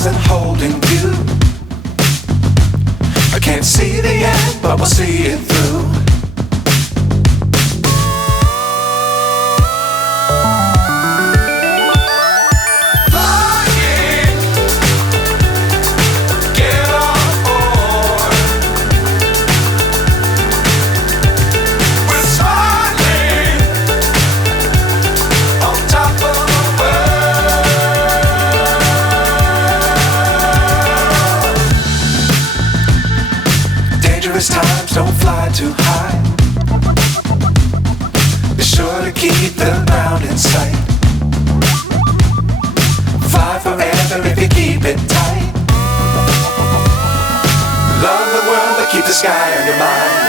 stars and holding you. I can't see the end, but we'll see it through. Times don't fly too high. Be sure to keep the ground in sight. Fly forever if you keep it tight. Love the world but keep the sky on your mind.